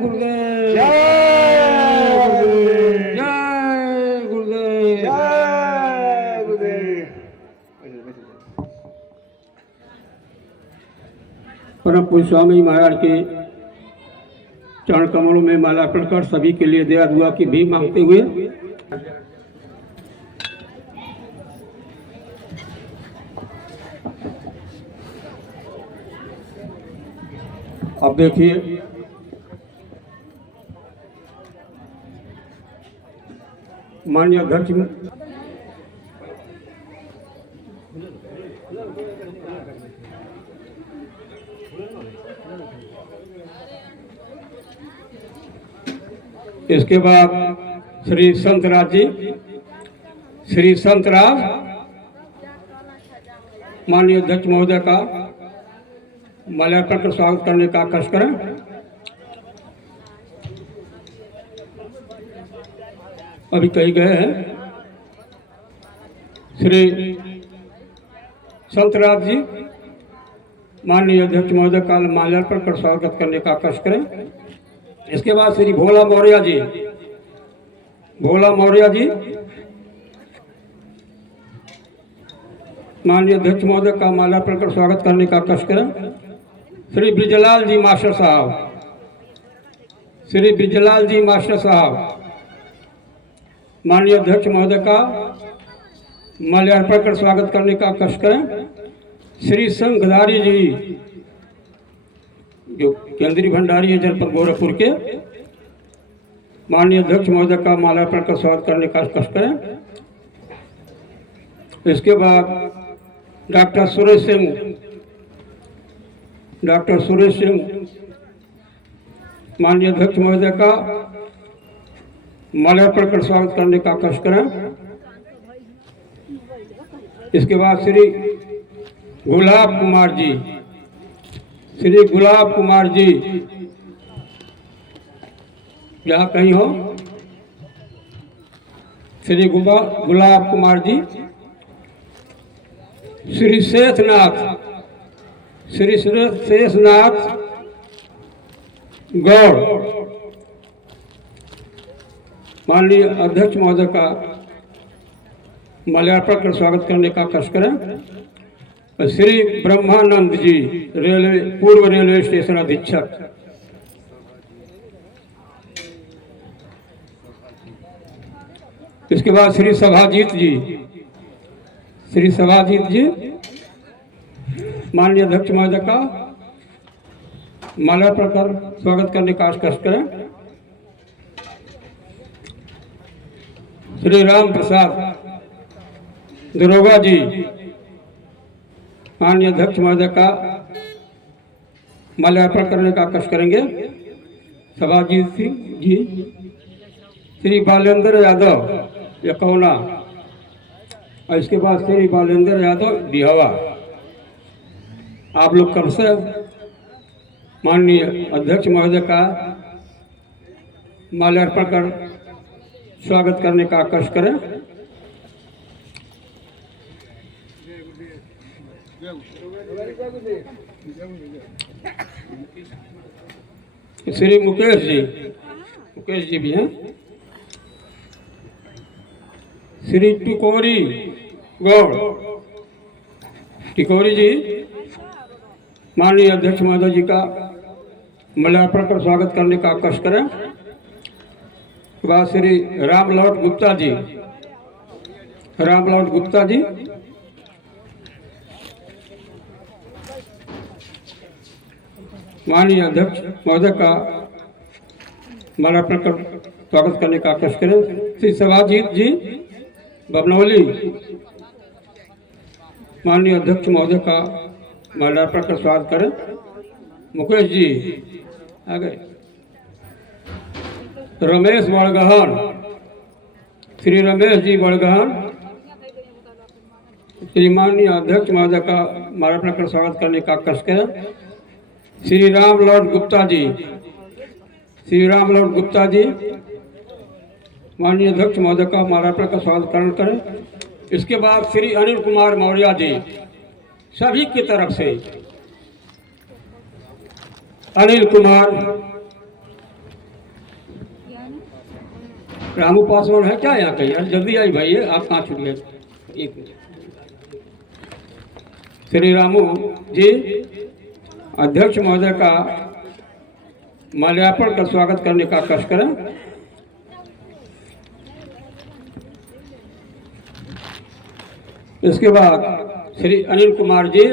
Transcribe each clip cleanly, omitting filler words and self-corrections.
गुरुदेव जय गुरुदेव जय गुरुदेव। परम पूज्य स्वामी महाराज के चरण कमलों में माला अर्पण कर सभी के लिए दया दुआ की भी मांगते हुए अब देखिए माननीय अध्यक्ष इसके बाद श्री संतराज जी, श्री संतराज माननीय अध्यक्ष महोदय का माल्यार्पण कर स्वागत करने का कष्ट करें। अभी कही गए हैं श्री संतराज जी माननीय अध्यक्ष महोदय का माल्यार्पण कर स्वागत करने का कष्ट करें। इसके बाद श्री भोला मौर्य जी, भोला मौर्य जी माननीय अध्यक्ष महोदय का माल्यार्पण कर स्वागत करने का कष्ट करें। श्री ब्रिजलाल जी मास्टर साहब, श्री ब्रिजलाल जी मास्टर साहब माननीय अध्यक्ष महोदय का माल्यार्पण कर स्वागत करने का कष्ट करें। श्री संघधारी जी जो केंद्रीय भंडारी है जनपद गोरखपुर के, माननीय अध्यक्ष महोदय का माल्यार्पण कर स्वागत करने का कष्ट करें। इसके बाद डॉक्टर सुरेश सिंह, डॉक्टर सुरेश सिंह माननीय अध्यक्ष महोदय का माल्यार्पण कर स्वागत करने का कष्ट करें। इसके बाद श्री गुलाब कुमार जी, श्री गुलाब कुमार जी जहाँ कहीं हो, श्री गुलाब कुमार जी, श्री शेषनाथ, श्री शेषनाथ गौड़ माननीय अध्यक्ष महोदय का माल्यार्पण कर स्वागत करने का कष्ट करें। श्री ब्रह्मानंद जी रेलवे पूर्व रेलवे स्टेशन अधीक्षक, इसके बाद श्री सभाजीत जी, श्री सभाजीत जी माननीय अध्यक्ष महोदय का माल्यार्पण कर स्वागत करने का कष्ट करें। श्री राम प्रसाद दरोगा जी माननीय अध्यक्ष महोदय का माल्यार्पण करने का कष्ट करेंगे। सभाजीत सिंह जी, श्री बालेंद्र यादव यकौना, और इसके बाद श्री बालेंद्र यादव बिहवा। आप लोग कब से माननीय अध्यक्ष महोदय का माल्यार्पण कर स्वागत करने का कष्ट करें। श्री मुकेश जी, मुकेश जी भी हैं। श्री टिकोरी गौड़, टिकोरी जी माननीय अध्यक्ष महोदय जी का माल्यार्पण कर स्वागत करने का कष्ट करें। बाद श्री रामलौट गुप्ता जी, रामलौट गुप्ता जी माननीय अध्यक्ष महोदय का माल्यार्पण कर स्वागत करने का कष्ट करें। श्री सभाजीत जी बबनौली माननीय अध्यक्ष महोदय का माल्यार्पण कर स्वागत करें। मुकेश जी आ गए। रमेश बड़गहन, श्री रमेश जी बड़गहन श्री माननीय अध्यक्ष महोदय का माल्यार्पण कर स्वागत करने का कष्ट करें। श्री रामलौट गुप्ता जी, श्री रामलौट गुप्ता जी माननीय अध्यक्ष महोदय का माल्यार्पण का स्वागत करें। इसके बाद श्री अनिल कुमार मौर्य जी सभी की तरफ से, अनिल कुमार रामू पासवान है क्या यहाँ कहीं? अरे जल्दी आई भाई, आप कहाँ छूट गए? एक मिनट। श्री रामू जी, अध्यक्ष महोदय का माल्यार्पण कर स्वागत करने का कष्ट करें। इसके बाद श्री अनिल कुमार जी,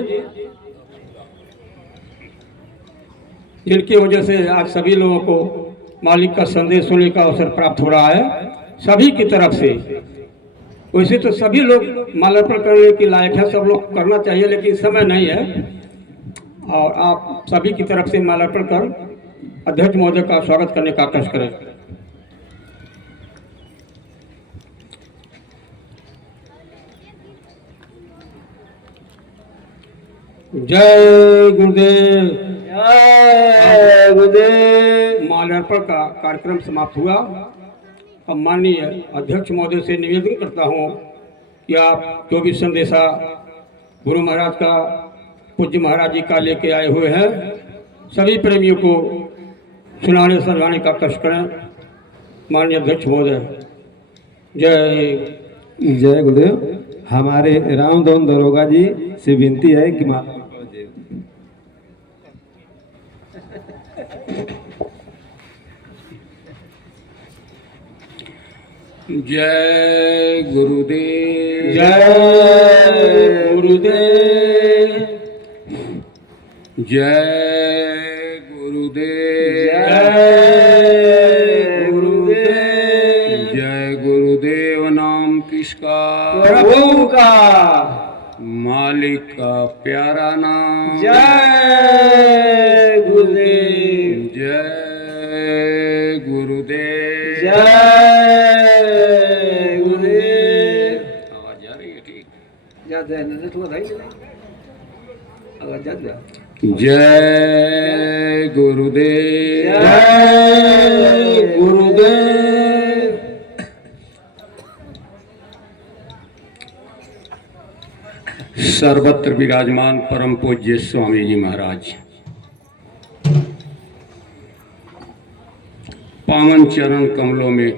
जिनकी वजह से आज सभी लोगों को मालिक का संदेश सुनने का अवसर प्राप्त हो रहा है, सभी की तरफ से। वैसे तो सभी लोग माल्यार्पण करने के लायक है, सब लोग करना चाहिए, लेकिन समय नहीं है। और आप सभी की तरफ से माल्यार्पण कर अध्यक्ष महोदय का स्वागत करने का कष्ट करें। जय गुरुदेव। जय गुरुदेव। माल्यार्पण का कार्यक्रम समाप्त हुआ। अब माननीय अध्यक्ष महोदय से निवेदन करता हूँ कि आप जो भी संदेशा गुरु महाराज का, पूज्य महाराज जी का लेके आए हुए हैं, सभी प्रेमियों को सुनाने समझाने का कष्ट करें। माननीय अध्यक्ष महोदय, जय जय गुरुदेव। हमारे रामधन दरोगा जी से विनती है कि जय गुरुदेव। जय गुरुदेव। जय गुरुदेव। जय गुरुदेव। जय गुरुदेव नाम किसका? प्रभु का। मालिक का प्यारा नाम। जय गुरुदेव। जय गुरुदेव। जय गुरुदेव। आवाज जा रही है? ठीक। जय गुरुदेव। जय गुरुदेव। सर्वत्र विराजमान परम पूज्य स्वामी जी महाराज, पावन चरण कमलों में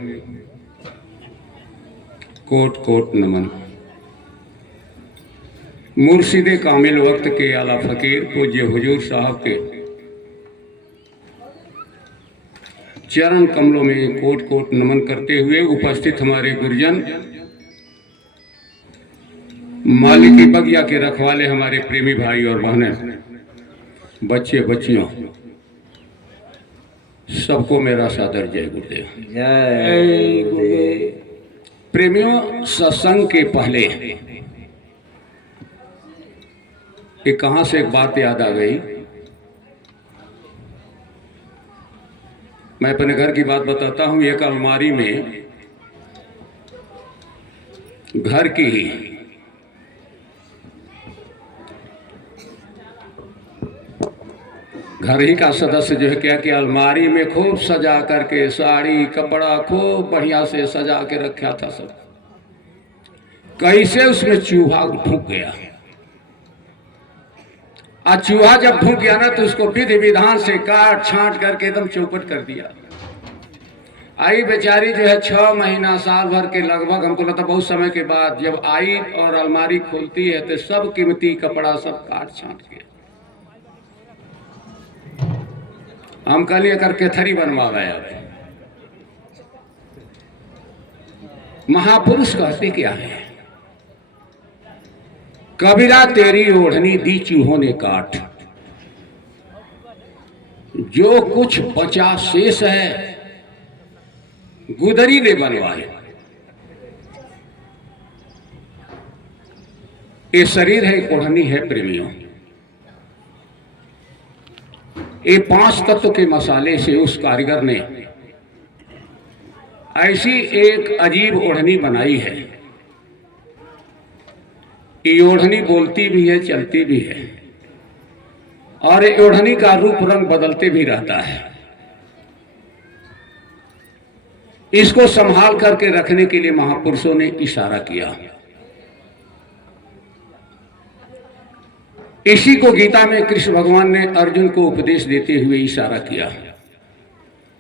कोट कोट नमन। मुर्शिदे कामिल वक्त के आला फकीर पूज्य हुजूर साहब के चरण कमलों में कोट कोट नमन करते हुए उपस्थित हमारे गुरुजन, मालिकी बगिया के रखवाले, हमारे प्रेमी भाई और बहनें, बच्चे बच्चियों, सबको मेरा सादर जय गुरुदेव। जय गुरुदेव। प्रेमियों, सत्संग के पहले कि कहां से एक बात याद आ गई। मैं अपने घर की बात बताता हूं। एक अलमारी में घर की ही घर ही का सदस्य जो है क्या कि अलमारी में खूब सजा करके साड़ी कपड़ा खूब बढ़िया से सजा के रखा था सब। कैसे उसमें चूहा ढुक गया। आज चूहा जब ढुक गया ना तो उसको विधि विधान से काट छांट करके एकदम चौपट कर दिया। आई बेचारी जो है 6 महीना साल भर के लगभग, हमको लगता बहुत समय के बाद जब आई और अलमारी खोलती है तो सब कीमती कपड़ा सब काट छांट के हम कल ये करके थरी बनवा गए। अब महापुरुष कहते क्या है? कबीरा तेरी ओढ़नी दी चूहों ने काट, जो कुछ बचा शेष है गुदरी ने बनवाए। ये शरीर है, एक ओढ़नी है प्रेमियों। ये 5 तत्व के मसाले से उस कारीगर ने ऐसी एक अजीब ओढ़नी बनाई है। ये ओढ़नी बोलती भी है, चलती भी है, और ये ओढ़नी का रूप रंग बदलते भी रहता है। इसको संभाल करके रखने के लिए महापुरुषों ने इशारा किया। इसी को गीता में कृष्ण भगवान ने अर्जुन को उपदेश देते हुए इशारा किया।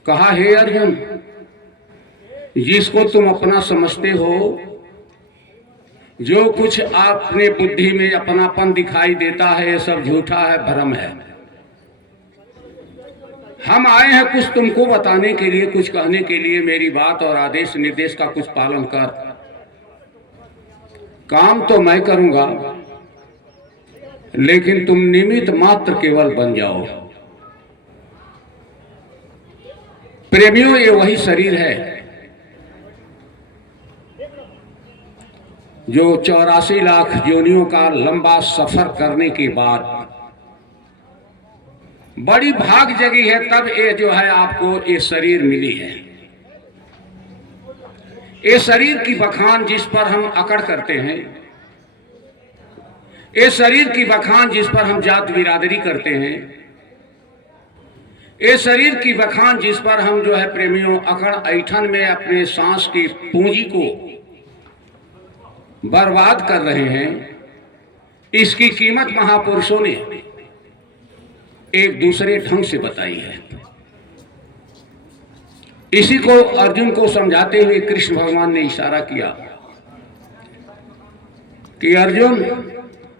कहा, हे अर्जुन, जिसको तुम अपना समझते हो, जो कुछ आपने बुद्धि में अपनापन दिखाई देता है, ये सब झूठा है, भ्रम है। हम आए हैं कुछ तुमको बताने के लिए, कुछ कहने के लिए। मेरी बात और आदेश निर्देश का कुछ पालन कर। काम तो मैं करूंगा, लेकिन तुम निमित्त मात्र केवल बन जाओ। प्रेमियों, ये वही शरीर है जो 84 लाख योनियों का लंबा सफर करने के बाद बड़ी भाग जगी है, तब ये जो है आपको ये शरीर मिली है। ये शरीर की बखान जिस पर हम अकड़ करते हैं, ये शरीर की बखान जिस पर हम जात बिरादरी करते हैं, ये शरीर की बखान जिस पर हम जो है प्रेमियों अकड़ ऐठन में अपने सांस की पूंजी को बर्बाद कर रहे हैं, इसकी कीमत महापुरुषों ने एक दूसरे ढंग से बताई है। इसी को अर्जुन को समझाते हुए कृष्ण भगवान ने इशारा किया कि अर्जुन,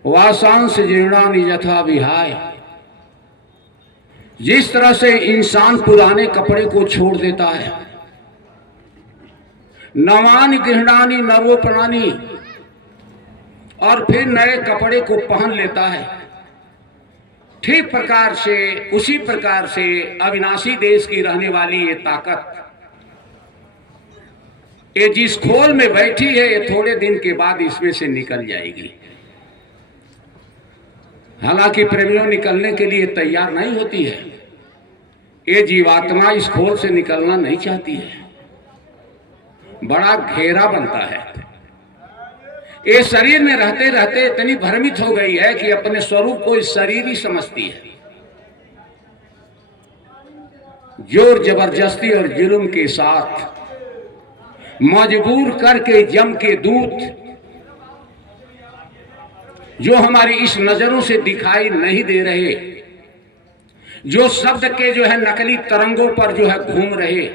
वासांस जीर्णानि यथा विहाय, जिस तरह से इंसान पुराने कपड़े को छोड़ देता है, नवानि गृह्णानि नवोपनानि, और फिर नए कपड़े को पहन लेता है, ठीक प्रकार से उसी प्रकार से अविनाशी देश की रहने वाली ये ताकत, ये जिस खोल में बैठी है, ये थोड़े दिन के बाद इसमें से निकल जाएगी। हालांकि प्रेमियों निकलने के लिए तैयार नहीं होती है। ये जीवात्मा इस खोल से निकलना नहीं चाहती है, बड़ा घेरा बनता है। ये शरीर में रहते रहते इतनी भ्रमित हो गई है कि अपने स्वरूप को इस शरीर ही समझती है। जोर जबरदस्ती और जुल्म के साथ मजबूर करके जम के दूत जो हमारी इस नजरों से दिखाई नहीं दे रहे, जो शब्द के जो है नकली तरंगों पर जो है घूम रहे,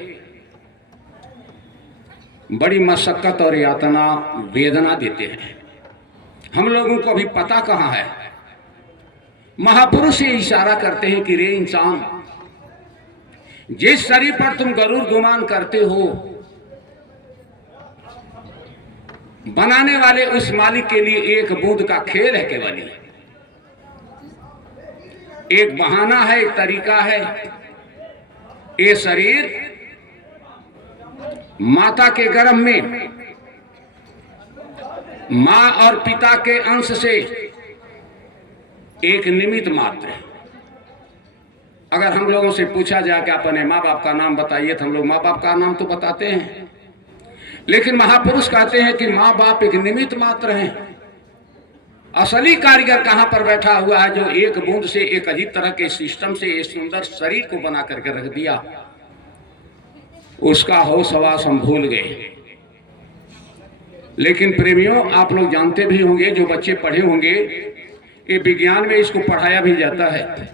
बड़ी मशक्कत और यातना वेदना देते हैं। हम लोगों को अभी पता कहां है। महापुरुष ये इशारा करते हैं कि रे इंसान, जिस शरीर पर तुम गरुड़ गुमान करते हो, बनाने वाले उस मालिक के लिए एक बूंद का खेल है केवल, एक बहाना है, एक तरीका है। ये शरीर माता के गर्भ में मां और पिता के अंश से एक निमित्त मात्र है। अगर हम लोगों से पूछा जाए कि अपने माँ बाप का नाम बताइए, तो हम लोग माँ बाप का नाम तो बताते हैं, लेकिन महापुरुष कहते हैं कि माँ बाप एक निमित्त मात्र हैं। असली कारीगर कहां पर बैठा हुआ है, जो एक बूंद से एक अजीब तरह के सिस्टम से एक सुंदर शरीर को बना करके रख दिया। उसका होश हवास हम भूल गए। लेकिन प्रेमियों, आप लोग जानते भी होंगे, जो बच्चे पढ़े होंगे, ये विज्ञान में इसको पढ़ाया भी जाता है।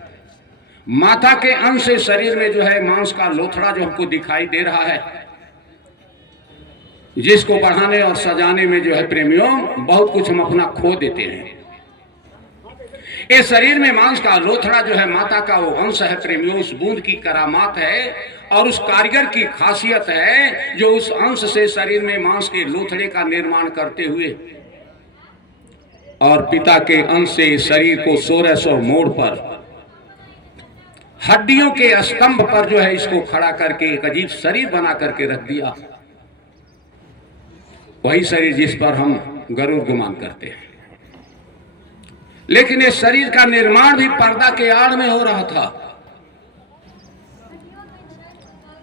माता के अंश से शरीर में जो है मांस का लोथड़ा जो हमको दिखाई दे रहा है, जिसको बढ़ाने और सजाने में जो है प्रेमियों बहुत कुछ हम अपना खो देते हैं। इस शरीर में मांस का लोथड़ा जो है माता का वो अंश है प्रेमियों, उस बूंद की करामात है और उस कारीगर की खासियत है, जो उस अंश से शरीर में मांस के लोथड़े का निर्माण करते हुए और पिता के अंश से शरीर को 1600 मोड़ पर हड्डियों के स्तंभ पर जो है इसको खड़ा करके एक अजीब शरीर बना करके रख दिया। वही शरीर जिस पर हम गरुड़ गुमान करते हैं। लेकिन इस शरीर का निर्माण भी पर्दा के आड़ में हो रहा था।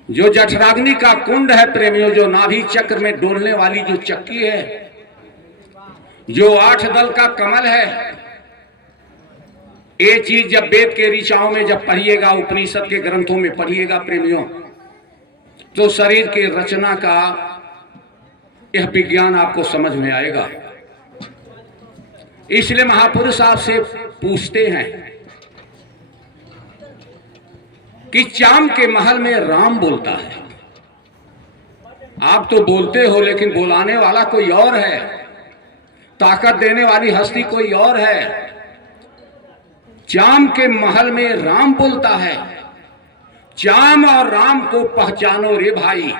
जो जठराग्नि का कुंड है प्रेमियों, जो नाभि चक्र में डोलने वाली जो चक्की है, जो 8 दल का कमल है, ये चीज जब वेद के ऋचाओं में जब पढ़िएगा, उपनिषद के ग्रंथों में पढ़िएगा प्रेमियों, तो शरीर के रचना का यह विज्ञान आपको समझ में आएगा। इसलिए महापुरुष आपसे पूछते हैं कि चाम के महल में राम बोलता है, आप तो बोलते हो लेकिन बुलाने वाला कोई और है, ताकत देने वाली हस्ती कोई और है। चाम के महल में राम बोलता है, चाम और राम को पहचानो रे भाई।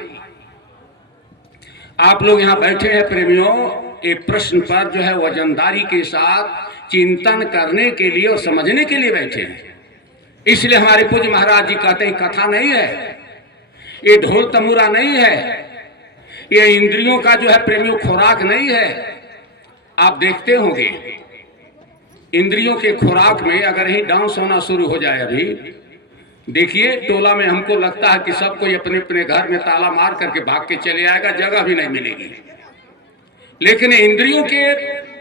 आप लोग यहां बैठे हैं प्रेमियों, एक प्रश्न पर जो है वजनदारी के साथ चिंतन करने के लिए और समझने के लिए बैठे हैं। इसलिए हमारे पूज्य महाराज जी कहते हैं कथा नहीं है, ये ढोल तमूरा नहीं है, ये इंद्रियों का जो है प्रेमियों खुराक नहीं है। आप देखते होंगे इंद्रियों के खुराक में अगर ही डांस होना शुरू हो जाए, अभी देखिए टोला में हमको लगता है कि सब कोई अपने अपने घर में ताला मार करके भाग के चले आएगा, जगह भी नहीं मिलेगी। लेकिन इंद्रियों के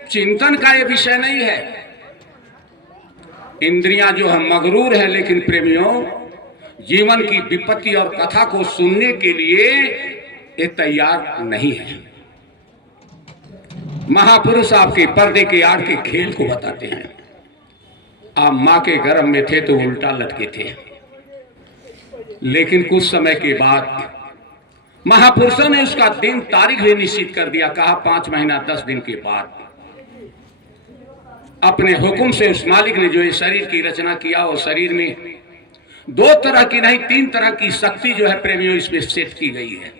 चिंतन का ये विषय नहीं है। इंद्रियां जो है मगरूर है, लेकिन प्रेमियों जीवन की विपत्ति और कथा को सुनने के लिए ये तैयार नहीं है। महापुरुष आपके पर्दे के आड़ के खेल को बताते हैं। आप मां के गर्भ में थे तो उल्टा लटके थे, लेकिन कुछ समय के बाद महापुरुषों ने उसका दिन तारीख भी निश्चित कर दिया। कहा 5 महीना 10 दिन के बाद अपने हुक्म से उस मालिक ने जो ये शरीर की रचना किया, वो शरीर में 2 तरह की नहीं 3 तरह की शक्ति जो है प्रेमियों इसमें सेट की गई है।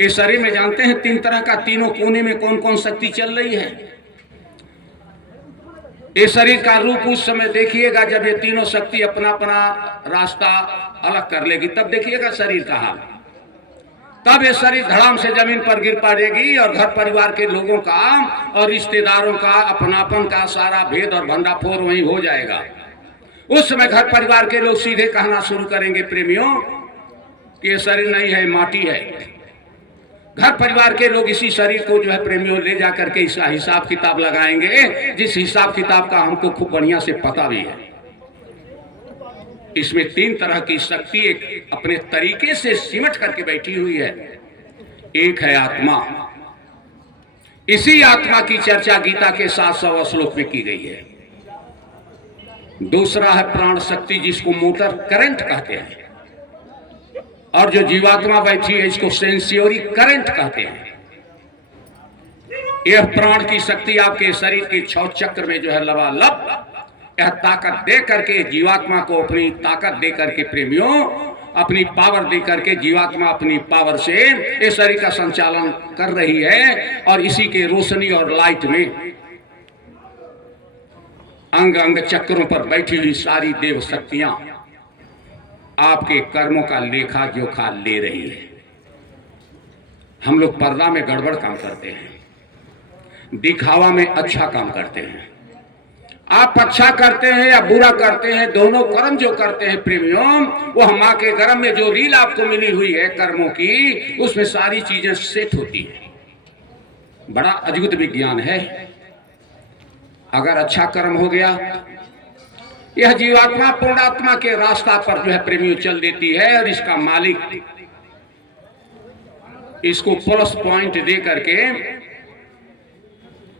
इस शरीर में जानते हैं 3 तरह का, तीनों कोने में कौन कौन शक्ति चल रही है। इस शरीर का रूप उस समय देखिएगा जब ये तीनों शक्ति अपना अपना रास्ता अलग कर लेगी, तब देखिएगा शरीर का हाल। तब ये शरीर धड़ाम से जमीन पर गिर पड़ेगी और घर परिवार के लोगों का और रिश्तेदारों का अपनापन का सारा भेद और भंडाफोड़ वहीं हो जाएगा। उस समय घर परिवार के लोग सीधे कहना शुरू करेंगे प्रेमियों कि ये शरीर नहीं है, माटी है। घर परिवार के लोग इसी शरीर को जो है प्रेमियों ले जाकर के इसका हिसाब किताब लगाएंगे, जिस हिसाब किताब का हमको खूब बढ़िया से पता भी है। इसमें 3 तरह की शक्ति एक अपने तरीके से सिमट करके बैठी हुई है। एक है आत्मा, इसी आत्मा की चर्चा गीता के 700 श्लोक में की गई है। दूसरा है प्राण शक्ति, जिसको मोटर करंट कहते हैं, और जो जीवात्मा बैठी है इसको सेंसियोरी करंट कहते हैं। यह प्राण की शक्ति आपके शरीर के 6 चक्र में जो है लबालब यह ताकत दे करके जीवात्मा को अपनी ताकत दे करके प्रेमियों अपनी पावर दे करके जीवात्मा अपनी पावर से इस शरीर का संचालन कर रही है। और इसी के रोशनी और लाइट में अंग अंग चक्रों पर बैठी हुई सारी देव शक्तियां आपके कर्मों का लेखा जोखा ले रही है। हम लोग पर्दा में गड़बड़ काम करते हैं, दिखावा में अच्छा काम करते हैं। आप अच्छा करते हैं या बुरा करते हैं, दोनों कर्म जो करते हैं प्रेमियों, वो मां के गर्भ में जो रील आपको मिली हुई है कर्मों की, उसमें सारी चीजें सेट होती हैं। बड़ा अद्भुत विज्ञान है। अगर अच्छा कर्म हो गया, यह जीवात्मा पूर्णात्मा के रास्ता पर जो है प्रेमियों चल देती है, और इसका मालिक इसको प्लस पॉइंट दे करके,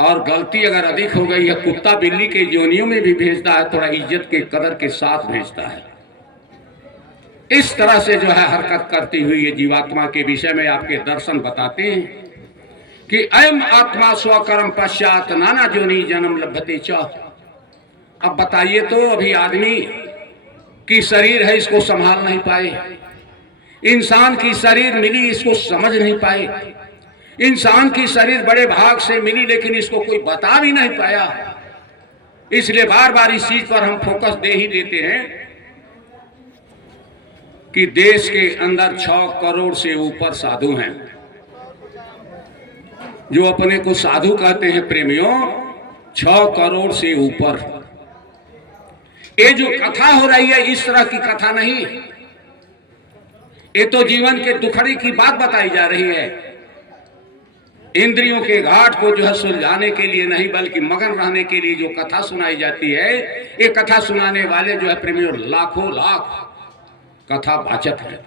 और गलती अगर अधिक हो गई है कुत्ता बिल्ली के योनियों में भी भेजता है, थोड़ा इज्जत के कदर के साथ भेजता है। इस तरह से जो है हरकत करती हुई ये जीवात्मा के विषय में आपके दर्शन बताते हैं कि अयम आत्मा स्वकर्म पश्चात नाना जोनि जन्म लभते च। अब बताइए तो, अभी आदमी की शरीर है, इसको संभाल नहीं पाए, इंसान की शरीर मिली, इसको समझ नहीं पाए, इंसान की शरीर बड़े भाग से मिली लेकिन इसको कोई बता भी नहीं पाया। इसलिए बार बार इस चीज पर हम फोकस दे ही देते हैं कि देश के अंदर 6 करोड़ से ऊपर साधु हैं, जो अपने को साधु कहते हैं प्रेमियों, 6 करोड़ से ऊपर। ये जो कथा हो रही है इस तरह की कथा नहीं, ये तो जीवन के दुखड़े की बात बताई जा रही है। इंद्रियों के घाट को जो है सुलझाने के लिए नहीं, बल्कि मगन रहने के लिए जो कथा सुनाई जाती है, ये कथा सुनाने वाले जो है प्रेमियों लाखों लाख कथा वाचक है।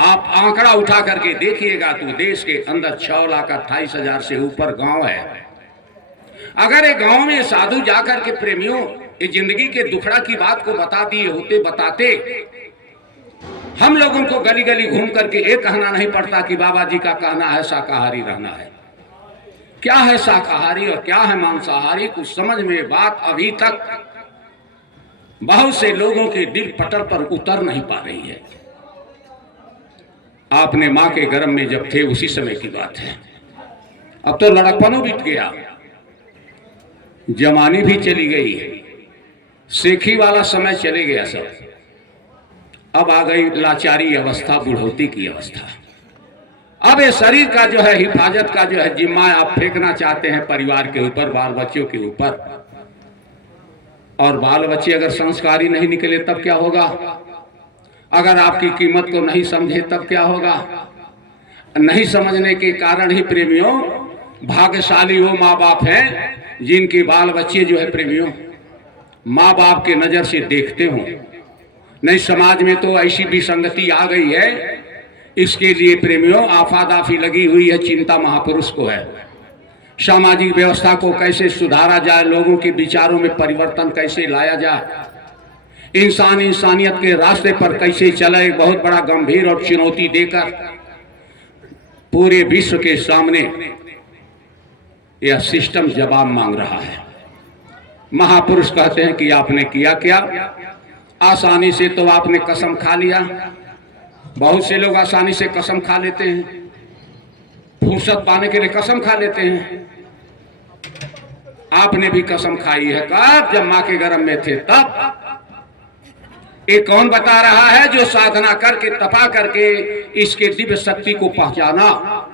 आप आंकड़ा उठा करके देखिएगा तो देश के अंदर 6,28,000 से ऊपर गांव है। अगर एक गांव में साधु जाकर के प्रेमियों ये जिंदगी के दुखड़ा की बात को बता दिए होते, बताते, हम लोगों को गली गली घूम करके ये कहना नहीं पड़ता कि बाबा जी का कहना है शाकाहारी रहना है। क्या है शाकाहारी और क्या है मांसाहारी, कुछ समझ में बात अभी तक बहुत से लोगों के दिल पटल पर उतर नहीं पा रही है। आपने मां के गर्भ में जब थे उसी समय की बात है। अब तो लड़कपनों बीत गया, जवानी भी चली गई, सेखी वाला समय चले गया सब। अब आ गई लाचारी अवस्था, बुढ़ौती की अवस्था। अब ये शरीर का जो है हिफाजत का जो है जिम्मा आप फेंकना चाहते हैं परिवार के ऊपर, बाल बच्चों के ऊपर। और बाल बच्चे अगर संस्कारी नहीं निकले तब क्या होगा? अगर आपकी कीमत को नहीं समझे तब क्या होगा? नहीं समझने के कारण ही प्रेमियों, भाग्यशाली वो माँ बाप हैं जिनके बाल बच्चे जो है प्रेमियों माँ बाप के नजर से देखते हों। नहीं, समाज में तो ऐसी भी संगति आ गई है, इसके लिए प्रेमियों आफादाफी लगी हुई है, चिंता महापुरुष को है। सामाजिक व्यवस्था को कैसे सुधारा जाए, लोगों के विचारों में परिवर्तन कैसे लाया जाए, इंसान इंसानियत के रास्ते पर कैसे चले, एक बहुत बड़ा गंभीर और चुनौती देकर पूरे विश्व के सामने यह सिस्टम जवाब मांग रहा है। महापुरुष कहते हैं कि आपने किया क्या? आसानी से तो आपने कसम खा लिया। बहुत से लोग आसानी से कसम खा लेते हैं, फुर्सत पाने के लिए कसम खा लेते हैं। आपने भी कसम खाई है, कब? जब मां के गर्भ में थे तब। ये कौन बता रहा है? जो साधना करके तपा करके इसके दिव्य शक्ति को पहचाना।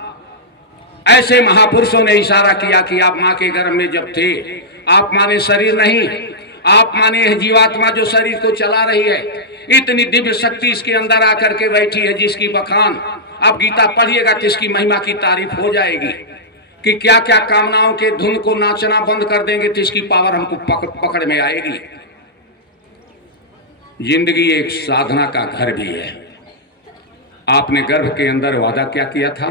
ऐसे महापुरुषों ने इशारा किया कि आप मां के गर्भ में जब थे, आप माने शरीर नहीं, आप माने जीवात्मा जो शरीर को चला रही है, इतनी दिव्य शक्ति इसके अंदर आकर के बैठी है जिसकी बखान आप गीता पढ़िएगा तो इसकी महिमा की तारीफ हो जाएगी कि क्या क्या कामनाओं के धुन को नाचना बंद कर देंगे तो इसकी पावर हमको पकड़ में आएगी। जिंदगी एक साधना का घर भी है। आपने गर्भ के अंदर वादा क्या किया था?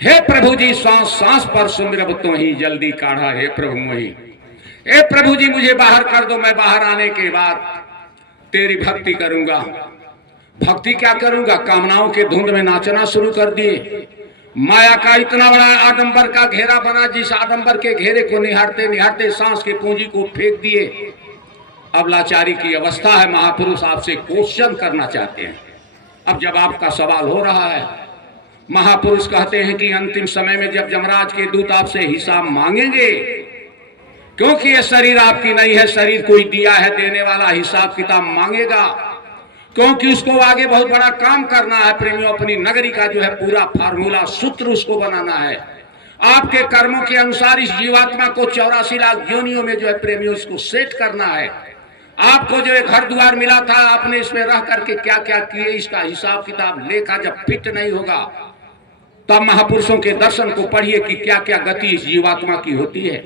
हे प्रभु जी सांस सांस पर सुमिरब तो ही जल्दी काढ़ा, हे प्रभु मोही। हे प्रभु जी मुझे बाहर कर दो, मैं बाहर आने के बाद तेरी भक्ति करूंगा। भक्ति क्या करूंगा? कामनाओं के धुंध में नाचना शुरू कर दिए। माया का इतना बड़ा आडंबर का घेरा बना, जिस आडंबर के घेरे को निहारते निहारते सांस के पूंजी को फेंक दिए। अब लाचारी की अवस्था है। महापुरुष आपसे क्वेश्चन करना चाहते हैं। अब जब आपका सवाल हो रहा है, महापुरुष कहते हैं कि अंतिम समय में जब यमराज के दूत आपसे हिसाब मांगेंगे, क्योंकि ये शरीर आपकी नहीं है, शरीर कोई दिया है, देने वाला हिसाब किताब मांगेगा, क्योंकि उसको आगे बहुत बड़ा काम करना है प्रेमियों। अपनी नगरी का जो है पूरा फार्मूला सूत्र उसको बनाना है। आपके कर्मों के अनुसार इस जीवात्मा को 84 लाख योनियों में जो है प्रेमियों इसको सेट करना है। आपको जो एक घर द्वार मिला था, आपने इसमें रह करके क्या क्या किए, इसका हिसाब किताब लेखा जब फिट नहीं होगा तब महापुरुषों के दर्शन को पढ़िए कि क्या क्या गति इस जीवात्मा की होती है।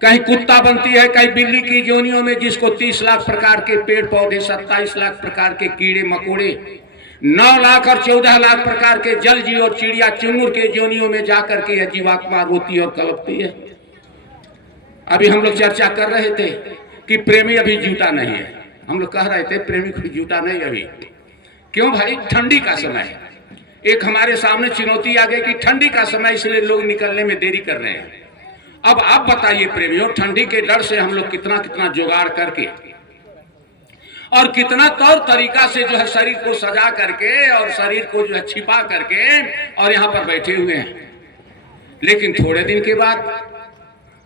कहीं कुत्ता बनती है, कहीं बिल्ली की योनियों में, जिसको 30 लाख प्रकार के पेड़ पौधे, 27 लाख प्रकार के कीड़े मकोड़े, 9 लाख और 14 लाख प्रकार के जल जीव और चिड़िया चिंगुर के योनियों में जाकर के यह जीवात्मा रोती और कलपती है। अभी हम लोग चर्चा कर रहे थे कि प्रेमी अभी जूता नहीं है। हम लोग कह रहे थे प्रेमी कोई जूता नहीं अभी। क्यों भाई? ठंडी का समय है। एक हमारे सामने चुनौती आ गई कि ठंडी का समय, इसलिए लोग निकलने में देरी कर रहे हैं। अब आप बताइए प्रेमियों, ठंडी के डर से हम लोग कितना कितना जुगाड़ करके और कितना तौर तरीका से जो है शरीर को सजा करके और शरीर को जो है छिपा करके और यहाँ पर बैठे हुए हैं। लेकिन थोड़े दिन के बाद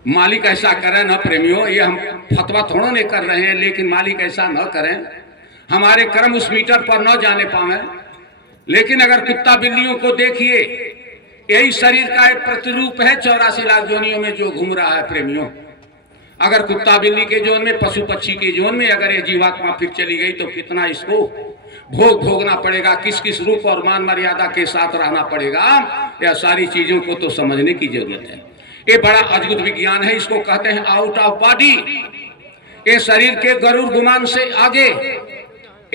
मालिक ऐसा करे ना प्रेमियों, ये हम फतवा थोड़ा नहीं कर रहे हैं, लेकिन मालिक ऐसा न करें, हमारे कर्म उस मीटर पर न जाने पावे। लेकिन अगर कुत्ता बिल्लियों को देखिए, यही शरीर का एक प्रतिरूप है 84 लाख योनियों में जो घूम रहा है प्रेमियों। अगर कुत्ता बिल्ली के जोन में, पशु पक्षी के जोन में अगर ये जीवात्मा फिर चली गई तो कितना इसको भोगना पड़ेगा, किस किस रूप और मान मर्यादा के साथ रहना पड़ेगा, यह सारी चीजों को तो समझने की जरूरत है। ये बड़ा अद्भुत विज्ञान है, इसको कहते हैं आउट ऑफ बॉडी। ये शरीर के गरुड़ गुमान से आगे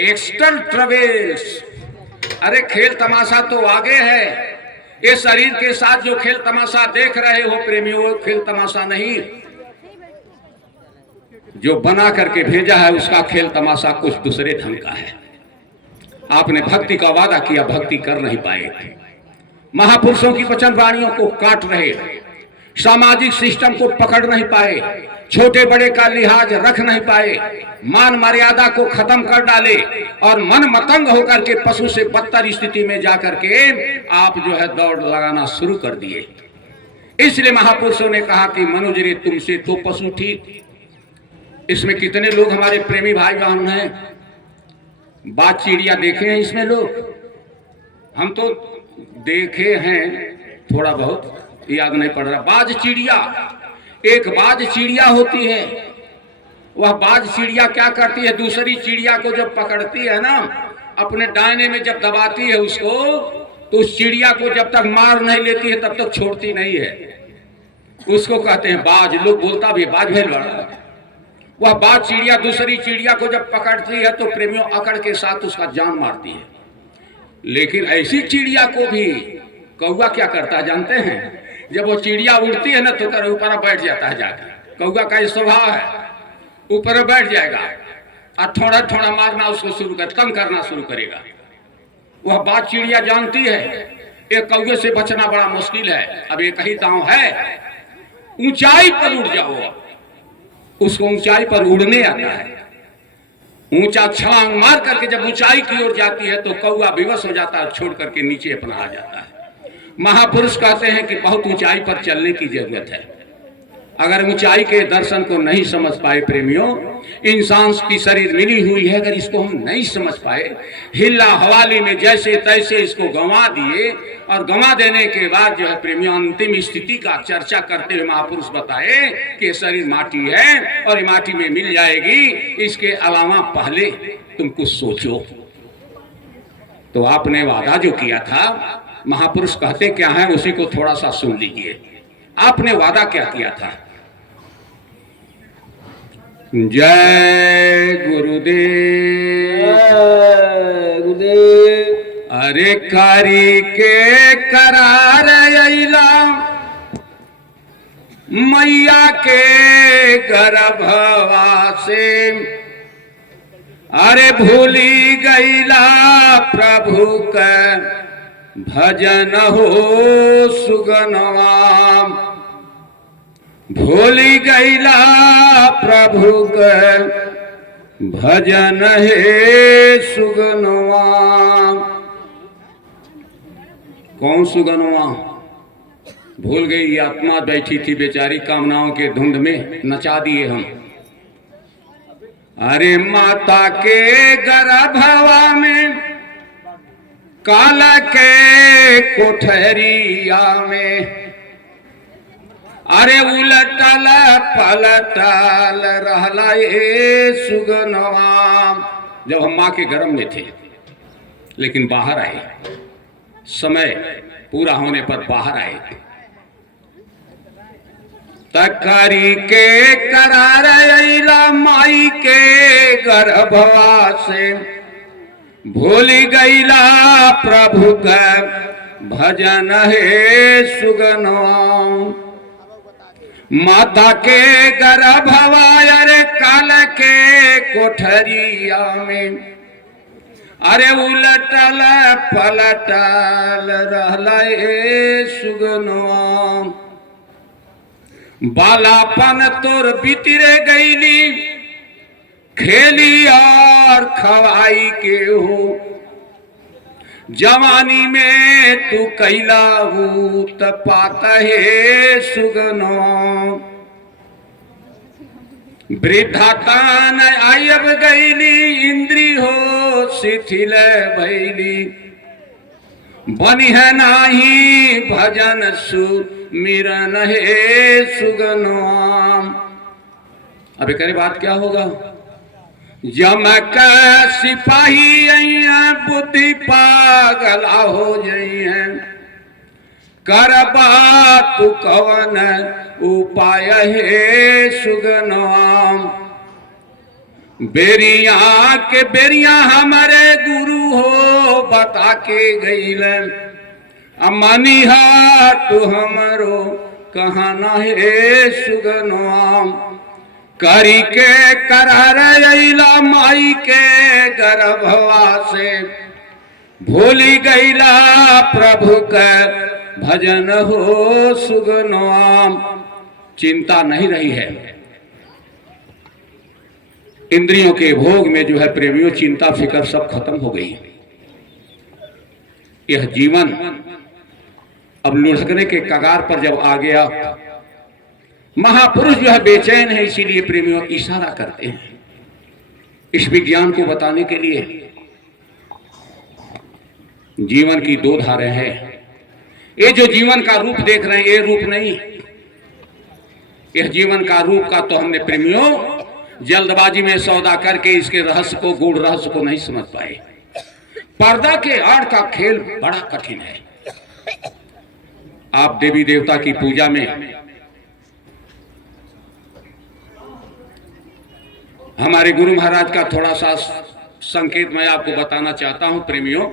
एक्सटर्नल ट्रेवल्स। अरे खेल तमाशा तो आगे है। ये शरीर के साथ जो खेल तमाशा देख रहे हो प्रेमियों, वो खेल तमाशा नहीं, जो बना करके भेजा है उसका खेल तमाशा कुछ दूसरे ढंग का है। आपने भक्ति का वादा किया, भक्ति कर नहीं पाए। महापुरुषों की वचन वाणियों को काट रहे, सामाजिक सिस्टम को पकड़ नहीं पाए, छोटे बड़े का लिहाज रख नहीं पाए, मान मर्यादा को खत्म कर डाले और मन मतंग होकर के पशु से बदतर स्थिति में जाकर के आप जो है दौड़ लगाना शुरू कर दिए। इसलिए महापुरुषों ने कहा कि मनुज रे तुमसे तो पशु ठीक। इसमें कितने लोग हमारे प्रेमी भाई बहन हैं, बाज चिड़िया देखे हैं इसमें लोग? हम तो देखे हैं, थोड़ा बहुत याद नहीं पड़ रहा। बाज चिड़िया, एक बाज चिड़िया होती है, वह बाज चिड़िया क्या करती है, दूसरी चिड़िया को जब पकड़ती है ना, अपने डायने में जब दबाती है उसको, तो उस चिड़िया को जब तक मार नहीं लेती है तब तक छोड़ती नहीं है। उसको कहते हैं बाज, लोग बोलता भी बाज भेल बड़ा। वह बाज चिड़िया दूसरी चिड़िया को जब पकड़ती है तो प्रेमियों अकड़ के साथ उसका जान मारती है। लेकिन ऐसी चिड़िया को भी कौवा क्या करता है जानते हैं? जब वो चिड़िया उड़ती है ना तो कर ऊपर बैठ जाता है जाकर। कौवा का ये स्वभाव है, ऊपर बैठ जाएगा और थोड़ा थोड़ा मारना उसको शुरू कर, तंग करना शुरू करेगा। वह बाज चिड़िया जानती है एक कौवे से बचना बड़ा मुश्किल है। अब एक ही दांव है, ऊंचाई पर उड़ जाओ, उसको ऊंचाई पर उड़ने आता है। ऊंचा छलांग मार करके जब ऊंचाई की ओर जाती है तो कौवा विवश हो जाता है, छोड़ करके नीचे अपना आ जाता है। महापुरुष कहते हैं कि बहुत ऊंचाई पर चलने की जरूरत है। अगर ऊंचाई के दर्शन को नहीं समझ पाए प्रेमियों, इंसान की शरीर मिली हुई है, अगर इसको हम नहीं समझ पाए, हिल्ला हवाली में जैसे तैसे इसको गंवा दिए और गंवा देने के बाद जो है प्रेमियों अंतिम स्थिति का चर्चा करते हुए महापुरुष बताए कि शरीर माटी है और माटी में मिल जाएगी, इसके अलावा पहले तुम कुछ सोचो। तो आपने वादा जो किया था, महापुरुष कहते क्या है उसी को थोड़ा सा सुन लीजिए। आपने वादा क्या किया था? जय गुरुदेव, गुरुदेव। अरे कारी के करार अइला मैया के गर्भवा से, अरे भूली गईला प्रभु का भजन हो सुगनवा, भूली गईला प्रभु के भजन है सुगनवा। कौन सुगनवा? भूल गई आत्मा बैठी थी बेचारी, कामनाओं के धुंध में नचा दिए हम। अरे माता के गर्भवा में काला के कोठरिया में, अरे उलटल पलटल रहला ए सुगनवा। जब हम माँ के गर्भ में थे लेकिन बाहर आए, समय पूरा होने पर बाहर आए, तकारी के करार अइला माई के गर्भवा से, भूली गईला प्रभु का भजन है सुगनवा। माता के गर्भवा अरे काल के कोठरिया में, अरे उलटल पलटल रहला ए सुगनवा। बालापन तोर बितरे गईली खेली और खवाई के हो, जवानी में तू कैला भूत पाता है सुगनवा। वृद्धातान आयब गईली इंद्री हो शिथिल भैली, बनी है नाही भजन सुमिरन है सुगनवा। अब करे बात क्या होगा? जमक सिपाही अइया बुद्धि पागला हो जइया, करबा तू कवन उपाय है सुगनवा। बेरिया के बेरिया हमारे गुरु हो बता के गईलन, मनिहा तू हमरो कहना है सुगनवा। करी के करार अइला माई के गर्भवा से, भूली गईला प्रभु का भजन हो सुगनाम। चिंता नहीं रही है इंद्रियों के भोग में जो है प्रेमियों, चिंता फिक्र सब खत्म हो गई। यह जीवन अब लुढ़कने के कगार पर जब आ गया, महापुरुष जो है बेचैन है, इसीलिए प्रेमियों इशारा करते हैं इस विज्ञान को बताने के लिए। जीवन की दो धारें हैं। ये जो जीवन का रूप देख रहे हैं ये रूप नहीं, यह जीवन का रूप का तो हमने प्रेमियों जल्दबाजी में सौदा करके इसके रहस्य को, गूढ़ रहस्य को नहीं समझ पाए। पर्दा के आड़ का खेल बड़ा कठिन है। आप देवी देवता की पूजा में हमारे गुरु महाराज का थोड़ा सा संकेत मैं आपको बताना चाहता हूं प्रेमियों,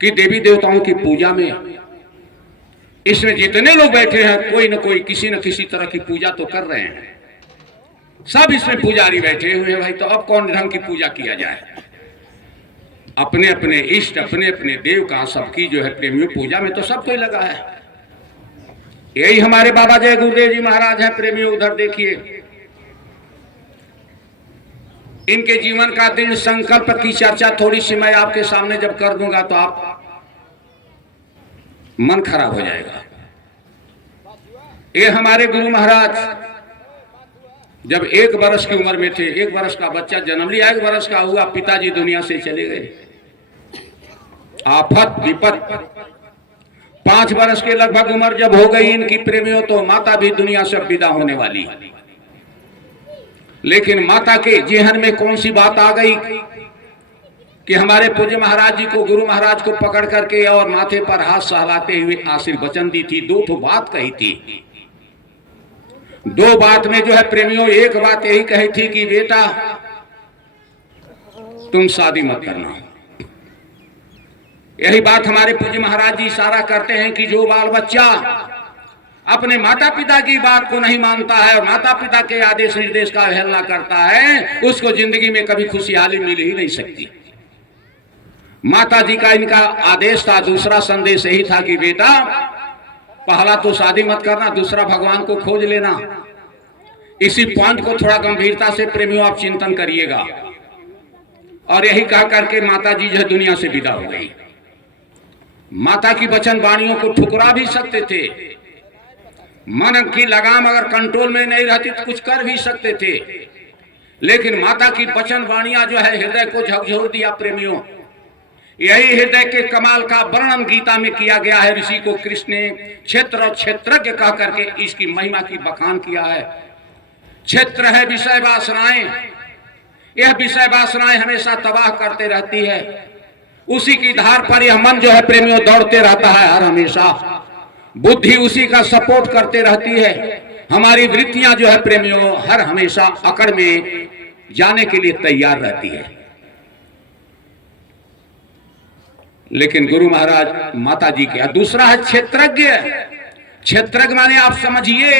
कि देवी देवताओं की पूजा में इसमें जितने लोग बैठे हैं कोई न कोई किसी न किसी तरह की पूजा तो कर रहे हैं। सब इसमें पुजारी बैठे हुए हैं भाई, तो अब कौन ढंग की पूजा किया जाए? अपने अपने इष्ट, अपने अपने देव का सबकी जो है प्रेमियों पूजा में तो सब कोई लगा है। यही हमारे बाबा जय गुरुदेव जी महाराज हैं प्रेमियों। उधर देखिए, इनके जीवन का दृढ़ संकल्प की चर्चा थोड़ी सी मैं आपके सामने जब कर दूंगा तो आप मन खराब हो जाएगा। ये हमारे गुरु महाराज जब 1 वर्ष की उम्र में थे, 1 वर्ष का बच्चा जन्म लिया, 1 वर्ष का हुआ, पिताजी दुनिया से चले गए। आफत विपत 5 वर्ष के लगभग उम्र जब हो गई इनकी प्रेमियों, तो माता भी दुनिया से विदा होने वाली। लेकिन माता के जेहन में कौन सी बात आ गई कि हमारे पूज्य महाराज जी को, गुरु महाराज को पकड़ करके और माथे पर हाथ सहलाते हुए आशीर्वचन दी थी। 2 तो बात कही थी। 2 बात में जो है प्रेमियों, एक बात यही कही थी कि बेटा तुम शादी मत करना। यही बात हमारे पूज्य महाराज जी इशारा करते हैं कि जो बाल बच्चा अपने माता पिता की बात को नहीं मानता है और माता पिता के आदेश निर्देश का अवहेलना करता है, उसको जिंदगी में कभी खुशहाली मिल ही नहीं सकती। माता जी का इनका आदेश था, दूसरा संदेश यही था कि बेटा पहला तो शादी मत करना, दूसरा भगवान को खोज लेना। इसी पॉइंट को थोड़ा गंभीरता से प्रेमियों आप चिंतन करिएगा। और यही कह करके माता जी जो दुनिया से विदा हो गई। माता की वचन वाणियों को ठुकरा भी सकते थे, मन की लगाम अगर कंट्रोल में नहीं रहती तो कुछ कर भी सकते थे, लेकिन माता की वचन वाणियां जो है हृदय को झकझोर दिया प्रेमियों। यही हृदय के कमाल का वर्णन गीता में किया गया है। ऋषि को कृष्ण ने क्षेत्र और क्षेत्रज्ञ कह करके इसकी महिमा की बखान किया है। क्षेत्र है विषय वासनाएं, यह विषय वासनाएं हमेशा तबाह करते रहती है। उसी की धार पर यह मन जो है प्रेमियों दौड़ते रहता है हर हमेशा। बुद्धि उसी का सपोर्ट करते रहती है। हमारी वृत्तियां जो है प्रेमियों हर हमेशा अकड़ में जाने के लिए तैयार रहती है। लेकिन गुरु महाराज माता जी के दूसरा है क्षेत्रज्ञ। क्षेत्रज्ञ माने आप समझिए,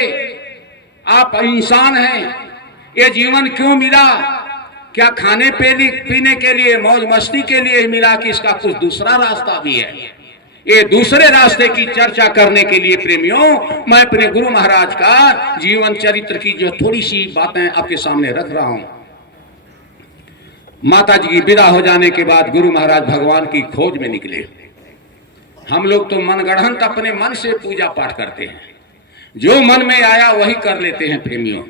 आप इंसान हैं, ये जीवन क्यों मिला? क्या खाने पीने के लिए, मौज मस्ती के लिए मिला कि इसका कुछ दूसरा रास्ता भी है? ये दूसरे रास्ते की चर्चा करने के लिए प्रेमियों मैं अपने गुरु महाराज का जीवन चरित्र की जो थोड़ी सी बातें आपके सामने रख रहा हूं। माता जी की विदा हो जाने के बाद गुरु महाराज भगवान की खोज में निकले। हम लोग तो मनगढ़ंत अपने मन से पूजा पाठ करते हैं, जो मन में आया वही कर लेते हैं प्रेमियों।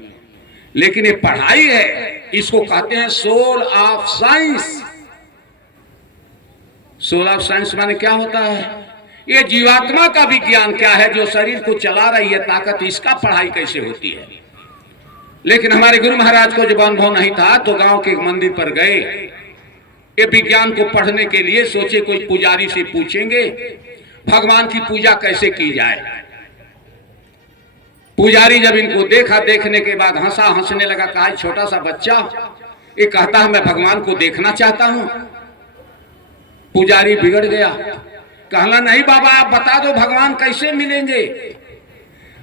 लेकिन ये पढ़ाई है, इसको कहते हैं soul of science. Soul of science माने क्या होता है? ये जीवात्मा का विज्ञान क्या है जो शरीर को चला रही है ताकत, इसका पढ़ाई कैसे होती है। लेकिन हमारे गुरु महाराज को जब अनुभव नहीं था तो गांव के मंदिर पर गए, ये विज्ञान को पढ़ने के लिए सोचे कोई पुजारी से पूछेंगे भगवान की पूजा कैसे की जाए। पुजारी जब इनको देखा, देखने के बाद हंसा, हंसने लगा। कहा छोटा सा बच्चा ये कहता है मैं भगवान को देखना चाहता हूं। पुजारी बिगड़ गया, कहला नहीं बाबा आप बता दो भगवान कैसे मिलेंगे।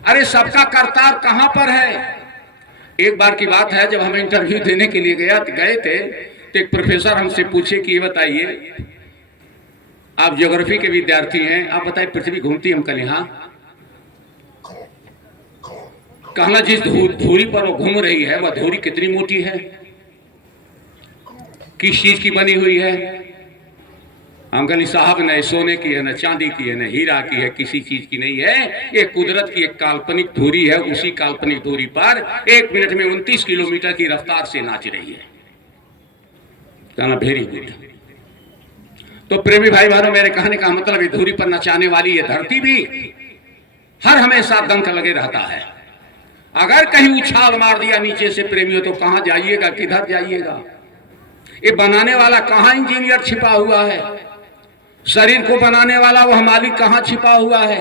अरे सबका करतार कहां पर है। एक बार की बात है, जब हम इंटरव्यू देने के लिए गए थे तो एक प्रोफेसर हमसे पूछे कि ये बताइए आप ज्योग्राफी के विद्यार्थी हैं, आप बताइए पृथ्वी घूमती हम कल यहाँ कहना जिस धुरी पर वो घूम रही है वह धुरी कितनी मोटी है, किस चीज की बनी हुई है? हम कहली साहब न सोने की है, न चांदी की है, न हीरा की है, किसी चीज की नहीं है। ये कुदरत की एक काल्पनिक धुरी है। उसी काल्पनिक धुरी पर 1 मिनट में 29 किलोमीटर की रफ्तार से नाच रही है। कहना वेरी गुड। तो प्रेमी भाई बहनों, मेरे कहने का मतलब ये धुरी पर नचाने वाली ये धरती भी हर हमेशा दंक लगे रहता है। अगर कहीं उछाल मार दिया नीचे से प्रेमियों, तो कहां जाइएगा, किधर जाइएगा? ये बनाने वाला कहां इंजीनियर छिपा हुआ है? शरीर को बनाने वाला वह मालिक कहां छिपा हुआ है?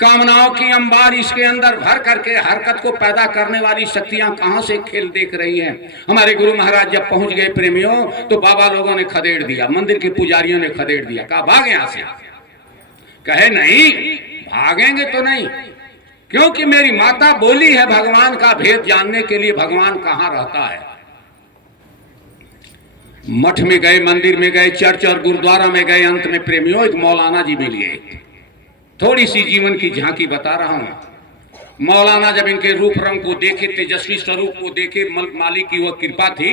कामनाओं की अंबार इसके अंदर भर करके हरकत को पैदा करने वाली शक्तियां कहां से खेल देख रही हैं? हमारे गुरु महाराज जब पहुंच गए प्रेमियों, तो बाबा लोगों ने खदेड़ दिया, मंदिर के पुजारियों ने खदेड़ दिया, कहा भाग यहां से। कहे नहीं, भागेंगे तो नहीं, क्योंकि मेरी माता बोली है भगवान का भेद जानने के लिए भगवान कहां रहता है। मठ में गए, मंदिर में गए, चर्च और गुरुद्वारा में गए। अंत में प्रेमियों एक मौलाना जी मिल गए। थोड़ी सी जीवन की झांकी बता रहा हूं। मौलाना जब इनके रूप रंग को देखे, तेजस्वी स्वरूप को देखे, मालिक की वह कृपा थी,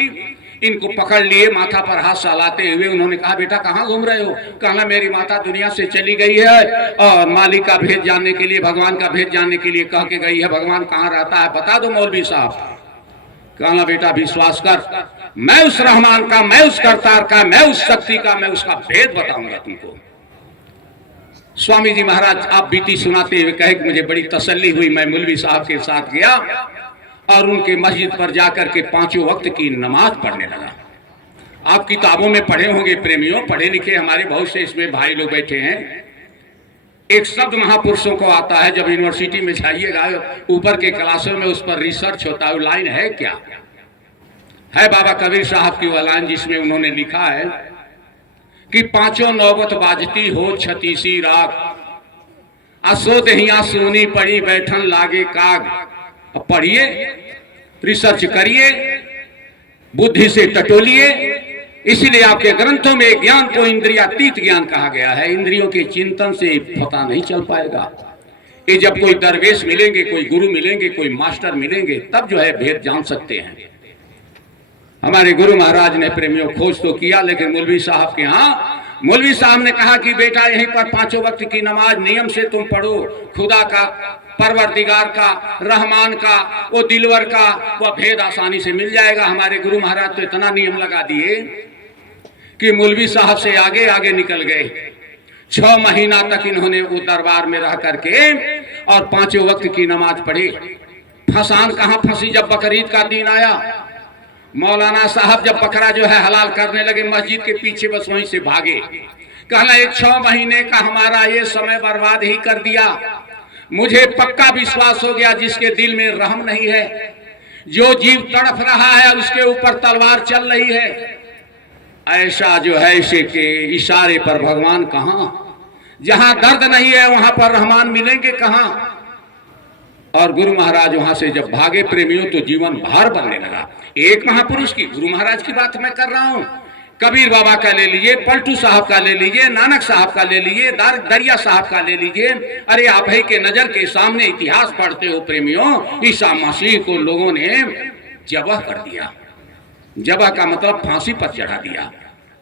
इनको पकड़ लिए, माथा पर हाथ सहलाते हुए उन्होंने कहा बेटा कहां घूम रहे हो? कहना मेरी माता दुनिया से चली गई है और मालिक का भेद जानने के लिए, भगवान का भेद जानने के लिए कह के गई है। भगवान कहां रहता है बता दो मौलवी साहब। कहना बेटा विश्वास कर, मैं उस रहमान का, मैं उस करतार का, मैं उस शक्ति का, मैं उसका भेद बताऊंगा तुमको। स्वामी जी महाराज आप बीती सुनाते हुए कहे कि मुझे बड़ी तसल्ली हुई। मैं मौलवी साहब के साथ गया और उनके मस्जिद पर जाकर के 5 वक्त की नमाज पढ़ने लगा। आप किताबों में पढ़े होंगे प्रेमियों, पढ़े लिखे हमारे बहुत से इसमें भाई लोग बैठे हैं। एक शब्द महापुरुषों को आता है, जब यूनिवर्सिटी में जाइएगा ऊपर के क्लासों में उस पर रिसर्च होता है। लाइन है क्या है? बाबा कबीर साहब की वह लाइन जिसमें उन्होंने लिखा है कि 5 नौबत बाजती हो छतीसी राग, असो दहिया सोनी पड़ी बैठन लागे काग। अब पढ़िए, रिसर्च करिए, बुद्धि से टटोलिए। इसीलिए आपके ग्रंथों में ज्ञान को इंद्रियातीत ज्ञान कहा गया है। इंद्रियों के चिंतन से पता नहीं चल पाएगा। ये जब कोई दरवेश मिलेंगे, कोई गुरु मिलेंगे, कोई मास्टर मिलेंगे, तब जो है भेद जान सकते हैं। हमारे गुरु महाराज ने प्रेमियों खोज तो किया, लेकिन मौलवी साहब के यहाँ मौलवी साहब ने कहा कि बेटा यहीं पर 5 वक्त की नमाज नियम से तुम पढ़ो। खुदा का, परवरदिगार का, रहमान का, वो दिलवर का, वह भेद आसानी से मिल जाएगा। हमारे गुरु महाराज तो इतना नियम लगा दिए कि मौलवी साहब से आगे आगे निकल गए। 6 महीना तक इन्होंने वो दरबार में रह करके और 5 वक्त की नमाज पढ़ी। फसान कहाँ फंसी? जब बकरीद का दिन आया, मौलाना साहब जब बकरा जो है हलाल करने लगे, मस्जिद के पीछे बस वहीं से भागे। कहना एक 6 महीने का हमारा ये समय बर्बाद ही कर दिया। मुझे पक्का विश्वास हो गया जिसके दिल में रहम नहीं है, जो जीव तड़फ रहा है उसके ऊपर तलवार चल रही है। ऐसा जो है इसे के इशारे पर भगवान कहां? जहां दर्द नहीं है वहां पर रहमान मिलेंगे कहां? और गुरु महाराज वहां से जब भागे प्रेमियों, तो जीवन भार बनने लगा। एक महापुरुष की, गुरु महाराज की बात मैं कर रहा हूं। कबीर बाबा का ले लीजिए, पलटू साहब का ले लीजिए, नानक साहब का ले लीजिए, दरिया साहब का ले लीजिए। अरे आप ही के नजर के सामने इतिहास पढ़ते हो प्रेमियों, ईसा मसीह को लोगों ने जबह कर दिया। जबह का मतलब फांसी पर चढ़ा दिया।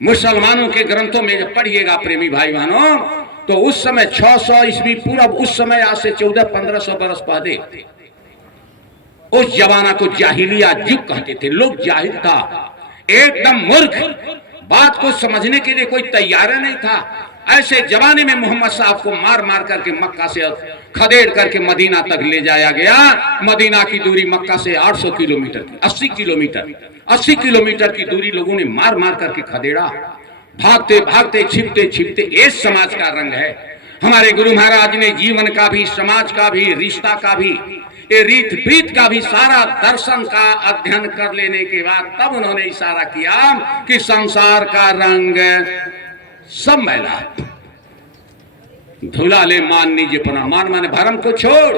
मुसलमानों के ग्रंथों में जब पढ़िएगा प्रेमी भाई बहनों, तो उस समय 600 ईस्वी पूर्व, उस समय आज से 1400-1500 बरस पहले, उस जमाना को जाहिलिया युग कहते थे। लोग जाहिल था, एकदम मूर्ख, बात को समझने के लिए कोई तैयार नहीं था। ऐसे जमाने में मोहम्मद साहब को मार मार करके मक्का से खदेड़ करके मदीना तक ले जाया गया। मदीना की दूरी मक्का से 800 किलोमीटर की, 80 किलोमीटर की दूरी लोगों ने मार मार करके खदेड़ा। भागते भागते, छिपते छिपते, ये समाज का रंग है। हमारे गुरु महाराज ने जीवन का भी, समाज का भी, रिश्ता का भी, ये रीत प्रीत का भी सारा दर्शन का अध्ययन कर लेने के बाद तब उन्होंने इशारा किया कि संसार का रंग सब मैला, धुला ले मान नीजिए पना। मान माने भरम को छोड़,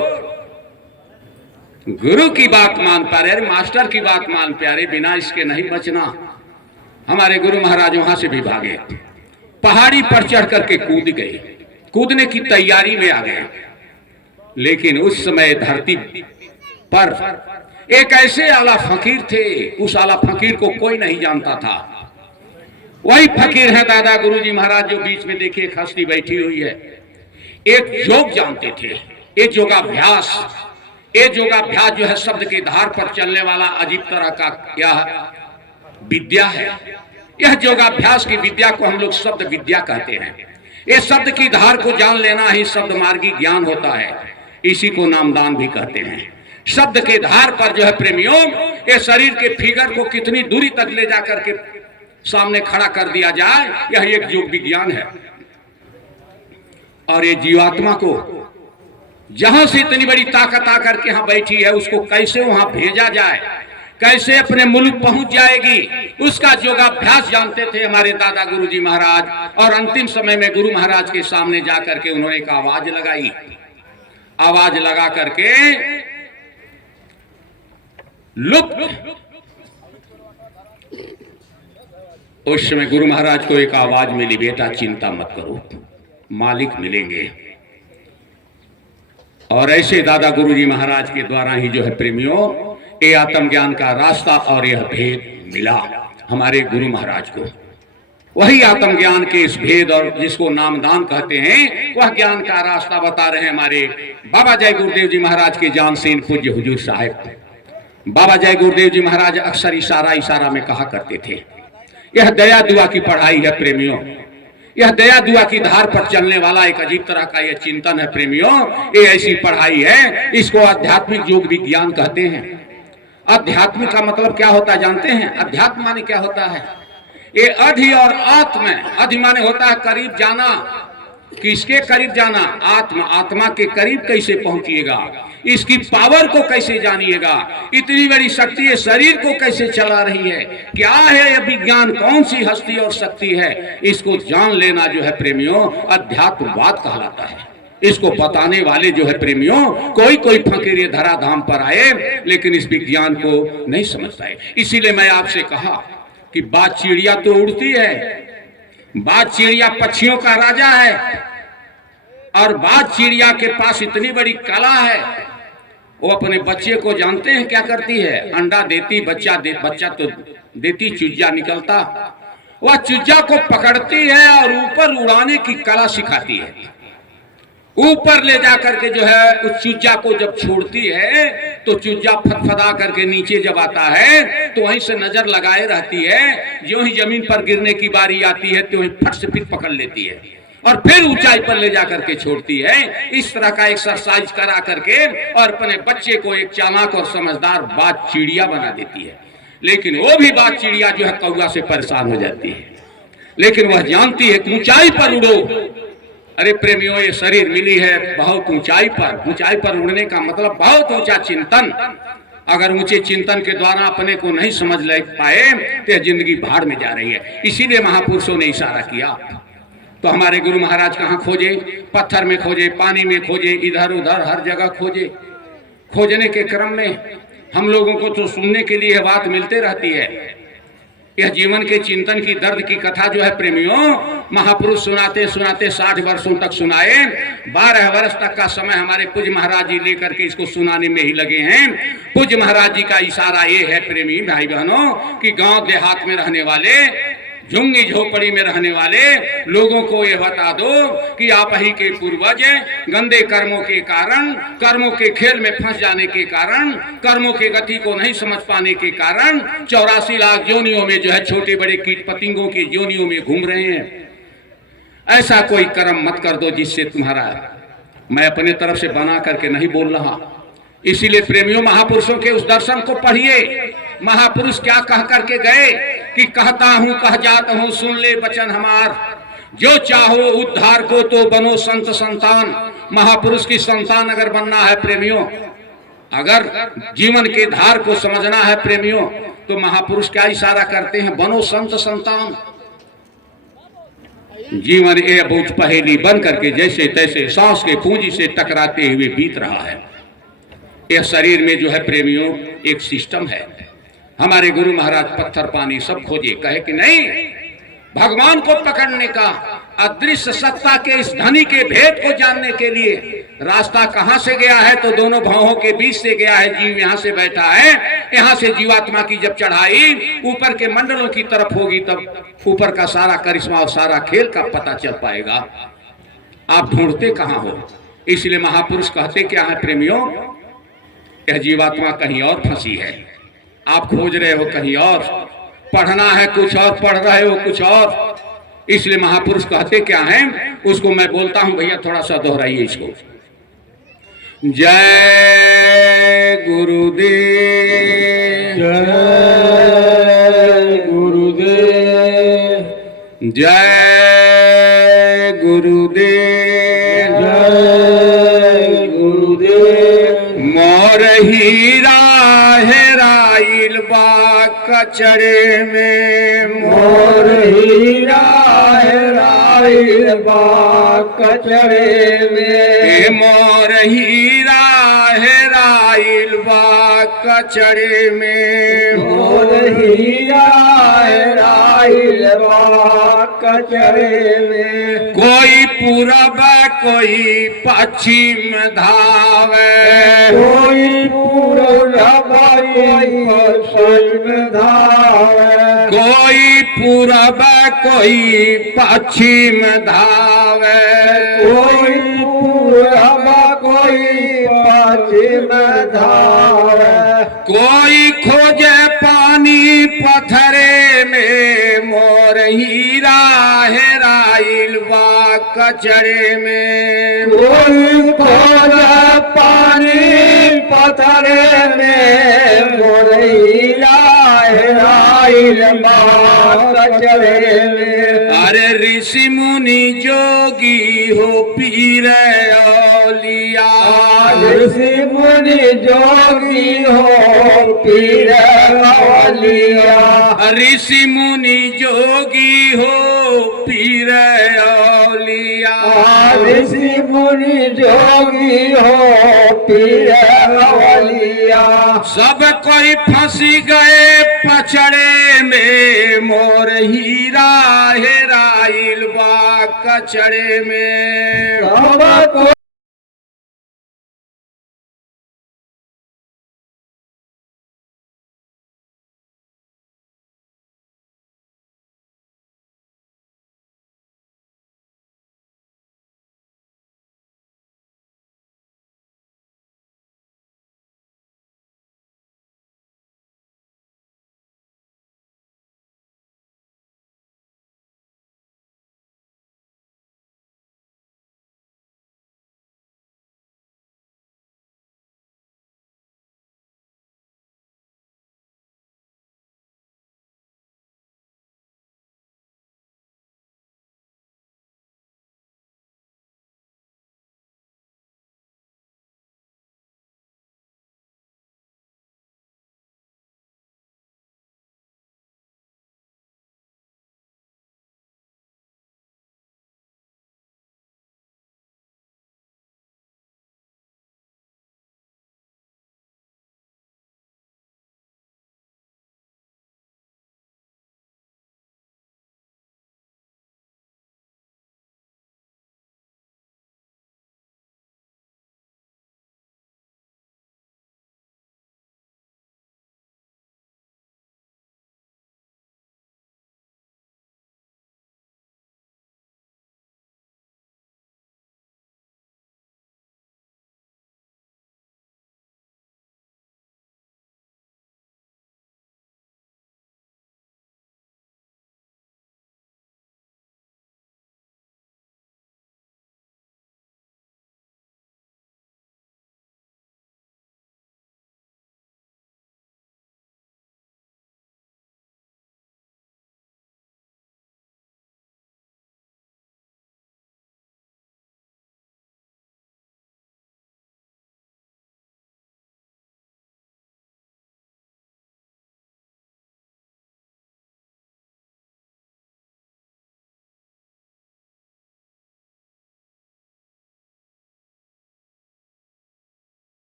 गुरु की बात मान प्यारे, मास्टर की बात मान प्यारे, बिना इसके नहीं बचना। हमारे गुरु महाराज वहां से भी भागे। पहाड़ी पर चढ़ करके कूद गए, कूदने की तैयारी में आ गए। लेकिन उस समय धरती पर एक ऐसे आला फकीर थे, उस आला फकीर को कोई नहीं जानता था। वही फकीर है दादा गुरुजी महाराज, जो बीच में देखिए एक हस्ती बैठी हुई है। एक योग जानते थे, एक योगाभ्यास। ये योगाभ्यास जो है शब्द के धार पर चलने वाला अजीब तरह का क्या विद्या है। यह योगाभ्यास की विद्या को हम लोग शब्द विद्या कहते हैं। ये शब्द की धार को जान लेना ही शब्द मार्गी ज्ञान होता है, इसी को नामदान भी कहते हैं। शब्द के धार पर जो है प्रेमियों, ये शरीर के फिगर को कितनी दूरी तक ले जाकर के सामने खड़ा कर दिया जाए, यह एक योग विज्ञान है। और ये जीवात्मा को जहां से इतनी बड़ी ताकत आकर के यहां बैठी है, उसको कैसे वहां भेजा जाए, कैसे अपने मुल्क पहुंच जाएगी, उसका योगाभ्यास जानते थे हमारे दादा गुरुजी महाराज। और अंतिम समय में गुरु महाराज के सामने जाकर के उन्होंने एक आवाज लगाई। आवाज लगा करके लुप्त, उस समय गुरु महाराज को एक आवाज मिली, बेटा चिंता मत करो, मालिक मिलेंगे। और ऐसे दादा गुरुजी महाराज के द्वारा ही जो है प्रेमियों, ये आत्मज्ञान का रास्ता और यह भेद मिला हमारे गुरु महाराज को। वही आत्मज्ञान के इस भेद और जिसको नामदान कहते हैं, वह ज्ञान का रास्ता बता रहे हैं हमारे बाबा जय गुरुदेव जी महाराज के जानसीन पूज्य हुजूर साहिब। बाबा जय गुरुदेव जी महाराज अक्सर इशारा इशारा में कहा करते थे, यह दया दुआ की पढ़ाई है प्रेमियों, यह दया दुआ की धार पर चलने वाला एक अजीब तरह का यह चिंतन है प्रेमियों। ये ऐसी पढ़ाई है, इसको आध्यात्मिक योग विज्ञान कहते हैं। अध्यात्म का मतलब क्या होता है जानते हैं? अध्यात्म माने क्या होता है? ये अधि और आत्म। अधि माने होता है करीब जाना। किसके करीब जाना? आत्मा। आत्मा के करीब कैसे पहुंचिएगा, इसकी पावर को कैसे जानिएगा, इतनी बड़ी शक्ति ये शरीर को कैसे चला रही है, क्या है यह विज्ञान, कौन सी हस्ती और शक्ति है, इसको जान लेना जो है प्रेमियों अध्यात्मवाद कहलाता है। इसको बताने वाले जो है प्रेमियों, कोई कोई फकीर ये धराधाम पर आए लेकिन इस विज्ञान को नहीं समझ पाए। इसीलिए मैं आपसे कहा कि बात चिड़िया तो उड़ती है, बात चिड़िया पक्षियों का राजा है, और बात चिड़िया के पास इतनी बड़ी कला है, वो अपने बच्चे को जानते हैं क्या करती है? अंडा देती, बच्चा तो देती, चूजा निकलता, वह चूजा को पकड़ती है और ऊपर उड़ाने की कला सिखाती है। ऊपर ले जाकर के जो है उस चूजा को जब छोड़ती है तो चूजा फदफदा करके नीचे जब आता है तो वहीं से नजर लगाए रहती है। जो ही जमीन पर गिरने की बारी आती है तो वहीं फट से फिर पकड़ लेती है और फिर ऊंचाई पर ले जाकर के छोड़ती है। इस तरह का एक्सरसाइज करा करके और अपने बच्चे को एक चालाक और समझदार बात चिड़िया बना देती है। लेकिन वो भी बात चिड़िया जो है कौवा से परेशान हो जाती है, लेकिन वह जानती है कि ऊंचाई पर उड़ो। अरे प्रेमियों, ये शरीर मिली है बहुत ऊंचाई पर। ऊंचाई पर उड़ने का मतलब बहुत ऊंचा चिंतन। अगर ऊंचे चिंतन के द्वारा अपने को नहीं समझ ले पाए तो जिंदगी भाड़ में जा रही है। इसीलिए महापुरुषों ने इशारा किया। तो हमारे गुरु महाराज कहाँ खोजे? पत्थर में खोजे, पानी में खोजे, इधर उधर हर जगह खोजे। खोजने के क्रम में हम लोगों को तो सुनने के लिए बात मिलते रहती है। यह जीवन के चिंतन की दर्द की कथा जो है प्रेमियों, महापुरुष सुनाते सुनाते 60 वर्षों तक सुनाए। 12 वर्ष तक का समय हमारे पूज्य महाराज जी लेकर के इसको सुनाने में ही लगे हैं। पूज्य महाराज जी का इशारा ये है प्रेमी भाई बहनों कि गांव देहात में रहने वाले, झुंगी झोपड़ी में रहने वाले लोगों को यह बता दो कि आप ही के पूर्वज गंदे कर्मों के कारण, कर्मों के खेल में फंस जाने के कारण, कर्मों की गति को नहीं समझ पाने के कारण 84 लाख योनियों में जो है छोटे बड़े कीट पतंगों की योनियों में घूम रहे हैं। ऐसा कोई कर्म मत कर दो जिससे तुम्हारा, मैं अपने तरफ से बना करके नहीं बोल रहा। इसीलिए प्रेमियों महापुरुषों के उस दर्शन को पढ़िए। महापुरुष क्या कह करके गए कि कहता हूं कह जाता हूं सुन ले वचन हमार, जो चाहो उद्धार को तो बनो संत संतान। महापुरुष की संतान अगर बनना है प्रेमियों, अगर जीवन के धार को समझना है प्रेमियों, तो महापुरुष क्या इशारा करते हैं? बनो संत संतान। जीवन ये बहुत पहेली बन करके जैसे तैसे सांस के पूंजी से टकराते हुए बीत रहा है। यह शरीर में जो है प्रेमियों एक सिस्टम है। हमारे गुरु महाराज पत्थर पानी सब खोजे, कहे कि नहीं, भगवान को पकड़ने का अदृश्य सत्ता के इस धनी के भेद को जानने के लिए रास्ता कहां से गया है, तो दोनों भावों के बीच से गया है। जीव यहां से बैठा है, यहां से जीवात्मा की जब चढ़ाई ऊपर के मंडलों की तरफ होगी, तब ऊपर का सारा करिश्मा और सारा खेल का पता चल पाएगा। आप ढूंढते कहां हो? इसलिए महापुरुष कहते क्या है प्रेमियों, यह जीवात्मा कहीं और फंसी है, आप खोज रहे हो कहीं और, पढ़ना है कुछ और, पढ़ रहे हो कुछ और। इसलिए महापुरुष कहते क्या हैं, उसको मैं बोलता हूं, भैया थोड़ा सा दोहराइए इसको। जय गुरुदेव, जय गुरुदेव, जय गुरुदेव, जय गुरुदेव। मोर हीरा हेराइल बा कचरे में, मोर हीरा हेराइल बा कचरे में, मोर हीरा हेराइल बा कचरे में, मोर हीरा हेराइल बा कचरे में। कोई पूरब कोई पश्चिम धावे, कोई पूरब कोई पश्चिम धावे, कोई पूरब कोई पश्चिम धावे, कोई पूरब कोई पश्चिम धावे, कोई खोजे पानी पत्थरे में, मोर हीरा हेराइल बा कचरे में, कोई खोजे पानी पत्थरे में, मोर हीरा हेराइल बा कचरे में। अरे ऋषि मुनि जोगी हो पीर औलिया, ऋषि मुनि जोगी हो पीर औलिया, ऋषि मुनि जोगी हो पीर औलिया, ऋषि मुनि जोगी हो पीर औलिया। सब कोई फंसी गए पचड़े में, मोर हीरा हेराइल बा कचड़े में। सब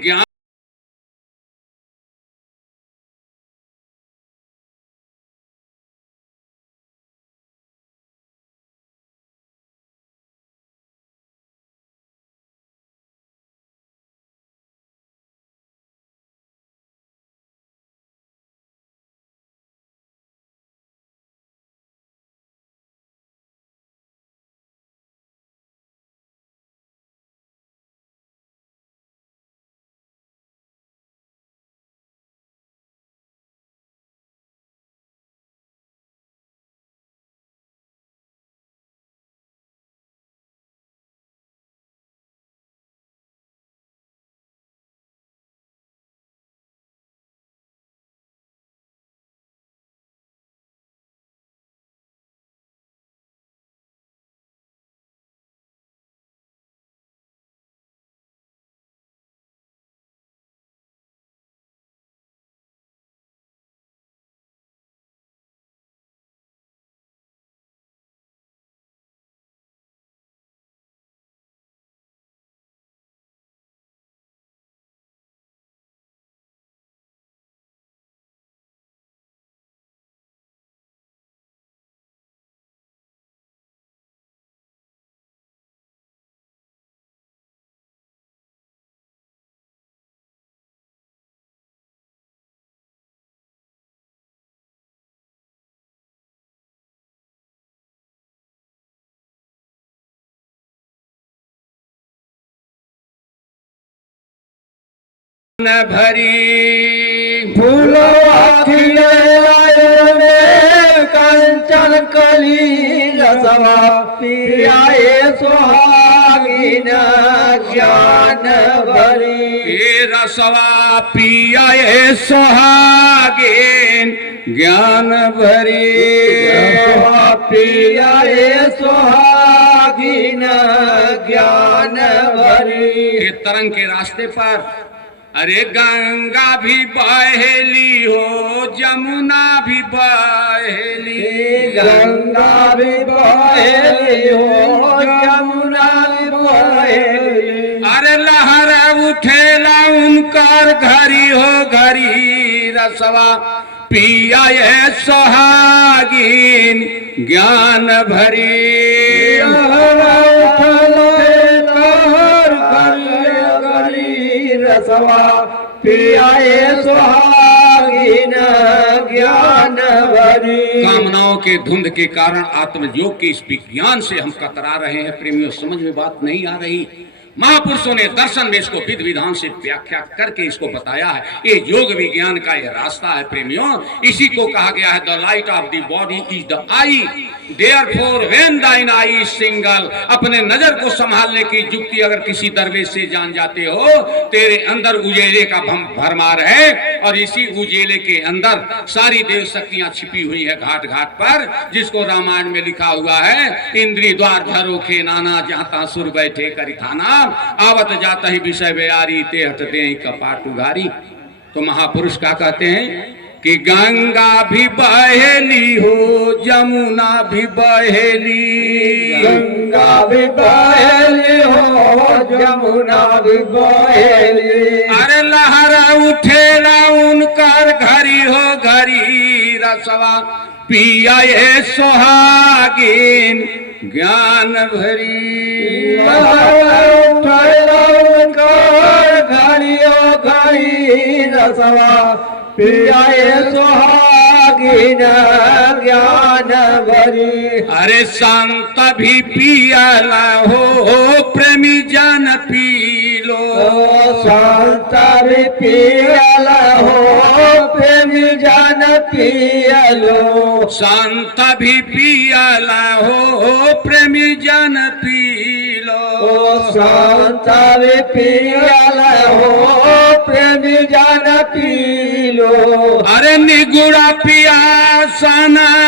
ज्ञान भरी फूलों खिले में कंचन कली रसवा पियाए सुहागिन ज्ञान भरी। ये रसवा पियाए सुहागिन ज्ञान भरी। रसवा पियाए सुहागिन ज्ञान भरी। ये तरंग के रास्ते पर अरे गंगा भी बहेली हो, जमुना भी बहेली। गंगा भी बहेली हो, जमुना भी बहेली। अरे लहर उठेला उनकर घरी हो घरी। रसवा पिया ये सुहागिन ज्ञान भरी। रसवा पियाए सुहागिन ज्ञान भरी। कामनाओं के धुंध के कारण आत्मयोग के इस विज्ञान से हम कतरा रहे हैं प्रेमियों, समझ में बात नहीं आ रही। महापुरुषों ने दर्शन में इसको विधि विधान से व्याख्या करके इसको बताया है। ये योग विज्ञान का ये रास्ता है प्रेमियों। इसी को कहा गया है the light of the body is the I, therefore when दाइन आई इज सिंगल। अपने नजर को संभालने की युक्ति अगर किसी दरवेश से जान जाते हो, तेरे अंदर उजेले का भरमार है और इसी उजेले के अंदर सारी देव शक्तियां छिपी हुई है घाट घाट पर, जिसको रामायण में लिखा हुआ है इंद्री द्वार झरोखे नाना, जहां तहां सुर बैठे करी थाना, आवत जाता ही विषय बेयारी, ते हटते ही कपाट उघारी। तो महापुरुष क्या कहते हैं कि गंगा भी बहेली हो, जमुना भी बहेली। गंगा भी बहेली हो, जमुना भी बहेली। अरे लहरा उठेला उनकर घरी हो घरी। रसवा पिया ये सुहागिन ज्ञान भरी। घड़ियों घड़ी रसवा पियाए सुहागिन ज्ञान भरी। अरे संत भी पियाला हो, प्रेमी जन पी लो। संत भी पियाला हो, प्रेमी जन पियलो। संत भी पियाला हो, प्रेमी जन पी लो। संत भी पियाला हो, प्रेमी जन पी लो। अरे निगुड़ा पियासन